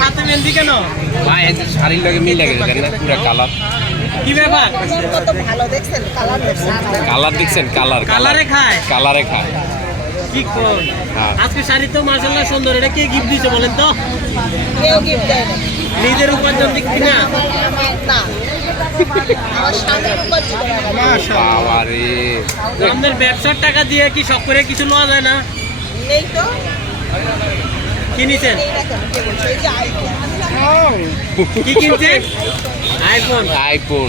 হাতে মেহেন্দি কেন ভাই শাড়ির লগে মিলে গেছে না পুরো কালার কি ব্যাপার কত ভালো দেখছেন কালার দেখছেন কালার দেখছেন কালারে খায় কালারে খায় কি কোন হ্যাঁ। আজকে শাড়ি তো মাশাআল্লাহ সুন্দর এটা কে গিফট দিয়েছে বলেন তো কেউ গিফট দেয় না নিজের উপার্জন দিক না না আমার স্বামীর উপার্জন বাবা রে আমাদের ব্যবসার টাকা দিয়ে কি শখ করে কিছু নেওয়া যায় না নেই তো কি নিছেন নেই না কেন কে বলছে এই যে আইফোন কি কিনছেন আইফোন আইফোন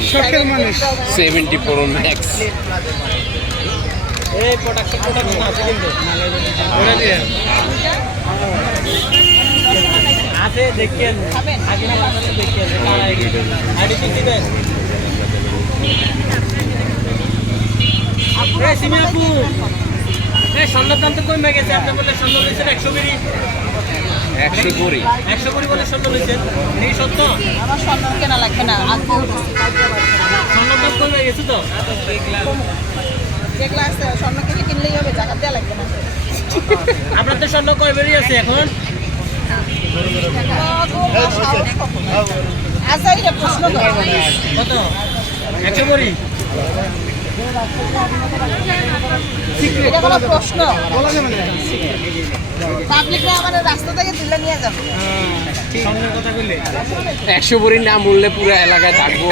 70 প্রো ম্যাক্স এই প্রোডাকশন আছে কিন্তু ওরা দিয়ে আছে দেখেন আগে মাথাতে দেখেন আইডি কি দিবেন এই সিমি আপু এই স্বর্ণের দাম তো কমে গেছে আপনি বললে স্বর্ণ নিয়েছেন 100 বিড়ি 100 করি 100 বিড়ি বলে স্বর্ণ নিয়েছেন এই সত্য আমার স্বর্ণ কেনা লাগবে না আজকে স্বর্ণের দাম কমে গেছে তো যেগুলো আছে স্বর্ণ কিনলেই হবে টাকা দেওয়া লাগবে না আপনার তো স্বর্ণ কয় বেরি আছে এখন আচ্ছা এটা প্রশ্ন করো কত 100 বড়ি এটা কোনো প্রশ্ন পাবলিকরা আমাদের রাস্তা থেকে তুলে নিয়ে যাবে স্বর্ণের কথা কইলে 100 বড়ির নাম বললে পুরো এলাকায় থাকবো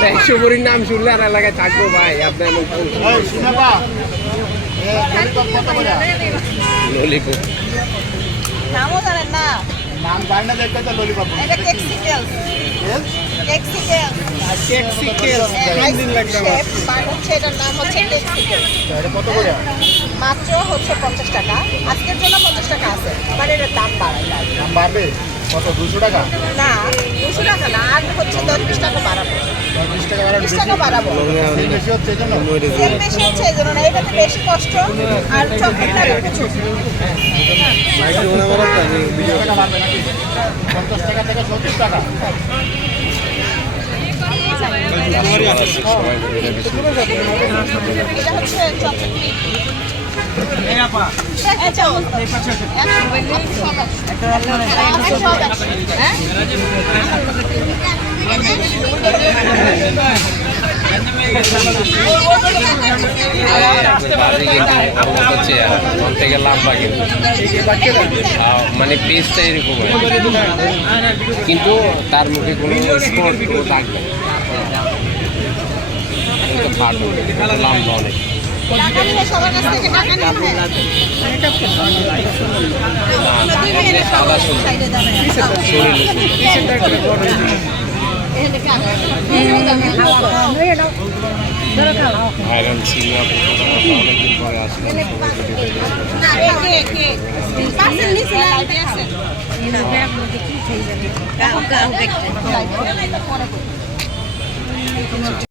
100 বড়ির নাম শুনলে আর এলাকায় থাকবো ভাই আপনি এমন ললিপপ নামও জানেন না নাম জানি না দেখতে তো ললিপপ এটা কেক্সিকেল কেক্সিকেল টেক্সিকেল দিন লাগবে আমার হচ্ছে এটার নাম হচ্ছে কেক্সিকেল এটা কত করে মাত্র হচ্ছে 50 টাকা আজকের জন্য 50 টাকা আছে মানে এটার দাম বাড়ায় দাম বাড়বে কত 200 টাকা না 200 টাকা না আর হচ্ছে 10-20 টাকা বাড়াবো 20 টাকা বাড়াবে 20 টাকা বাড়াবো বেশি বেশি হচ্ছে এই জন্য সেল বেশি হচ্ছে এই জন্য না এটাতে বেশি কষ্ট আর চকলেটটা প্রচুর 20 টাকা বাড়বে নাকি 50 টাকা থেকে 70 টাকা এটা হচ্ছে চকলেট এই আপা আচ্ছা এই পাশে আছে। বাজে কিন্তু হচ্ছে মন থেকে লাম্বা কিন্তু মানে পেজটা এরকম হয় কিন্তু তার মুখে কোনো স্পট থাকবে ফাটো লাম্বা অনেক টাকা নিলে সবার কাছ থেকে টাকা নিতে সাদা ভাইরাল সিঙ্গাপুর অনেকদিন পরে আসলাম সবাই